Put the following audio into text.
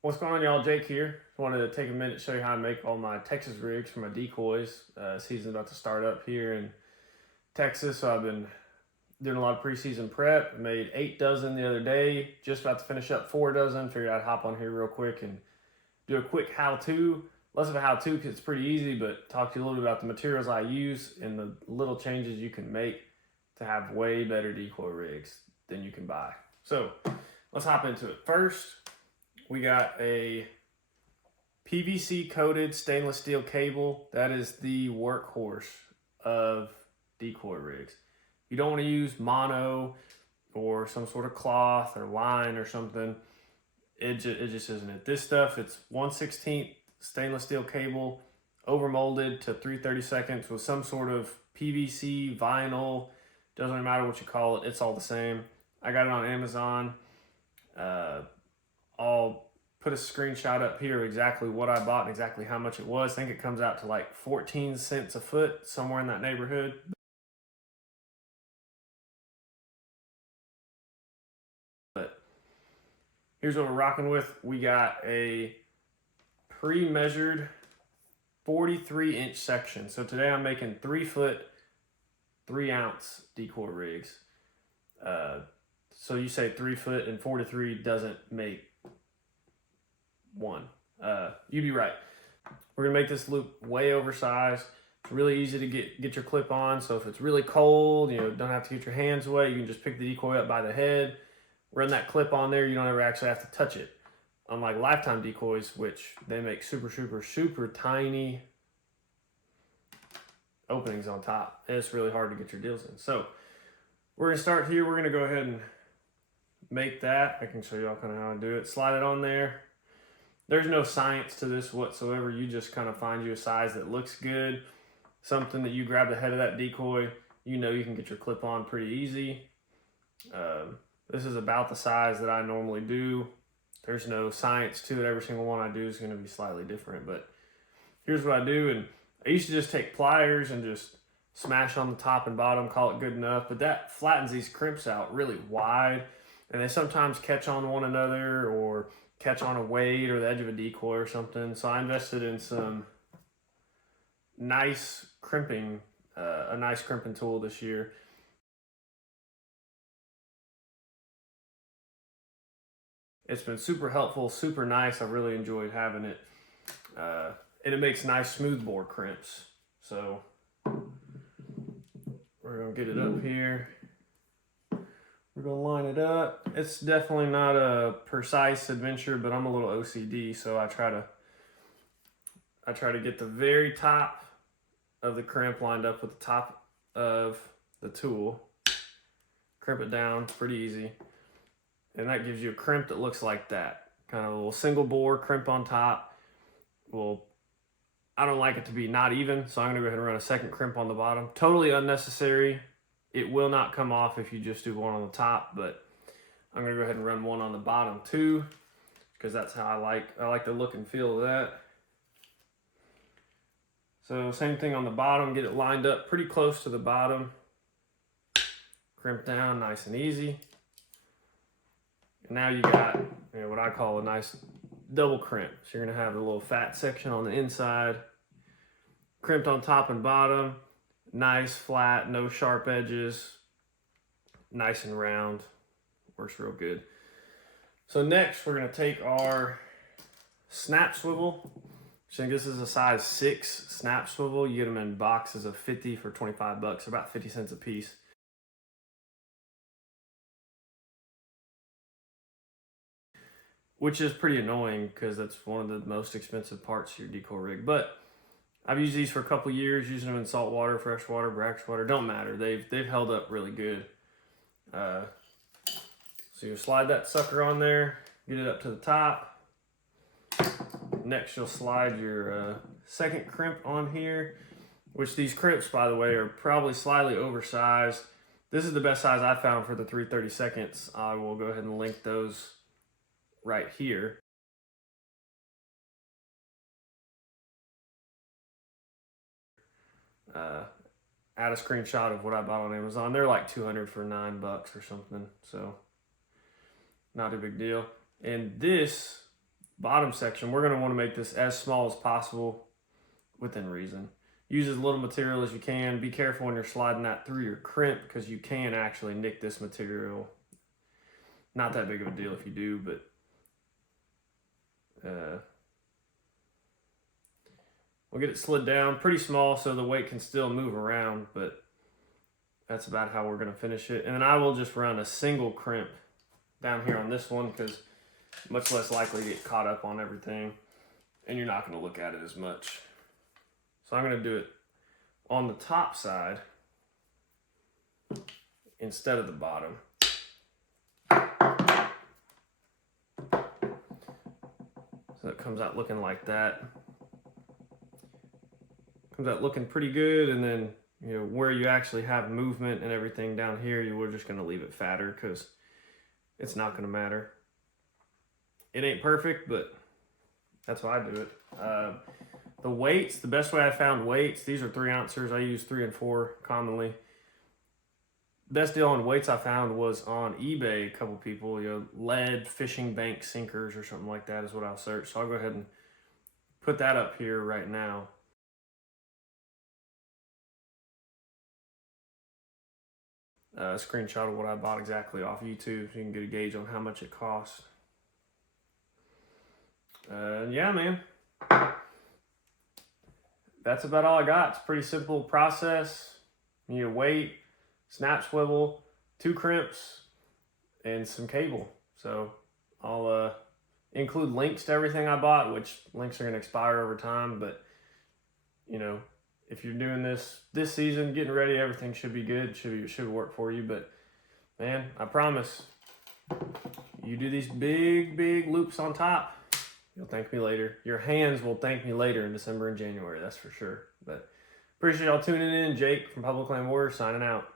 What's going on, y'all? Jake here. Just wanted to take a minute to show you how I make all my Texas rigs for my decoys. Season's about to start up here in Texas, so I've been doing a lot of preseason prep. I made 8 dozen the other day, just about to finish up 4 dozen. Figured I'd hop on here real quick and do a quick how-to. Less of a how-to because it's pretty easy, but talk to you a little bit about the materials I use and the little changes you can make to have way better decoy rigs than you can buy. So let's hop into it. First, we got a PVC coated stainless steel cable. That is the workhorse of decoy rigs. You don't want to use mono or some sort of cloth or line or something. It just isn't it. This stuff, it's 1/16 stainless steel cable over molded to 3/32 with some sort of PVC, vinyl, doesn't matter what you call it, it's all the same. I got it on Amazon. I'll put a screenshot up here of exactly what I bought and exactly how much it was. I think it comes out to like 14 cents a foot, somewhere in that neighborhood. But here's what we're rocking with. We got a pre-measured 43-inch section. So today I'm making 3 foot, 3 ounce decoy rigs. So you say 3 foot and 43 doesn't make one. You'd be right. We're gonna make this loop way oversized. It's really easy to get your clip on. So if it's really cold, don't have to get your hands wet. You can just pick the decoy up by the head, run that clip on there. You don't ever actually have to touch it. Unlike lifetime decoys, which they make super tiny openings on top. And it's really hard to get your deals in. So we're gonna start here. We're gonna go ahead and make that. I can show y'all kind of how I do it. Slide it on there. There's no science to this whatsoever. You just kind of find you a size that looks good, something that you grab the head of that decoy, you can get your clip on pretty easy. This is about the size that I normally do. There's no science to it. Every single one I do is going to be slightly different, but here's what I do. And I used to just take pliers and just smash on the top and bottom, call it good enough, but that flattens these crimps out really wide, and they sometimes catch on one another or catch on a weight or the edge of a decoy or something. So I invested in some nice crimping, a nice crimping tool this year. It's been super helpful, super nice. I really enjoyed having it. And it makes nice smooth bore crimps. So we're gonna get it up here. We're gonna line it up. It's definitely not a precise adventure, but I'm a little OCD, so I try to get the very top of the crimp lined up with the top of the tool. Crimp it down, pretty easy. And that gives you a crimp that looks like that. Kind of a little single bore crimp on top. Well, I don't like it to be not even, so I'm gonna go ahead and run a second crimp on the bottom. Totally unnecessary. It will not come off if you just do one on the top, but I'm gonna go ahead and run one on the bottom too, because that's how I like the look and feel of that. So same thing on the bottom, get it lined up pretty close to the bottom. Crimp down nice and easy. And now you got what I call a nice double crimp. So you're gonna have a little fat section on the inside, crimped on top and bottom, nice flat, no sharp edges, nice and round, works real good. So next we're gonna take our snap swivel. I think this is a size 6 snap swivel. You get them in boxes of 50 for 25 bucks, about 50 cents a piece. Which is pretty annoying because that's one of the most expensive parts of your decoy rig. But I've used these for a couple years, using them in saltwater, freshwater, brackish water, don't matter. They've held up really good. So you slide that sucker on there, get it up to the top. Next you'll slide your second crimp on here, which these crimps, by the way, are probably slightly oversized. This is the best size I found for the 3/32. I will go ahead and link those right here. Add a screenshot of what I bought on Amazon. They're like 200 for $9 or something, so not a big deal. And this bottom section, we're going to want to make this as small as possible within reason. Use as little material as you can. Be careful when you're sliding that through your crimp because you can actually nick this material. Not that big of a deal if you do, but we'll get it slid down pretty small so the weight can still move around, but that's about how we're going to finish it. And then I will just run a single crimp down here on this one because much less likely to get caught up on everything and you're not going to look at it as much. So I'm going to do it on the top side instead of the bottom. So it comes out looking like that. Comes out looking pretty good, and then where you actually have movement and everything down here, we're just going to leave it fatter because it's not going to matter. It ain't perfect, but that's why I do it. The weights, the best way I found weights, these are 3 ounces. I use 3 and 4 commonly. Best deal on weights I found was on eBay. A couple people, lead fishing bank sinkers or something like that is what I'll search. So I'll go ahead and put that up here right now. A screenshot of what I bought exactly off YouTube so you can get a gauge on how much it costs. Yeah, man. That's about all I got. It's a pretty simple process. You need a weight, snap swivel, 2 crimps, and some cable. So I'll include links to everything I bought, which links are going to expire over time. But, if you're doing this season, getting ready, everything should be good. Should work for you. But, man, I promise, you do these big loops on top, you'll thank me later. Your hands will thank me later in December and January, that's for sure. But appreciate y'all tuning in. Jake from Public Land Warriors signing out.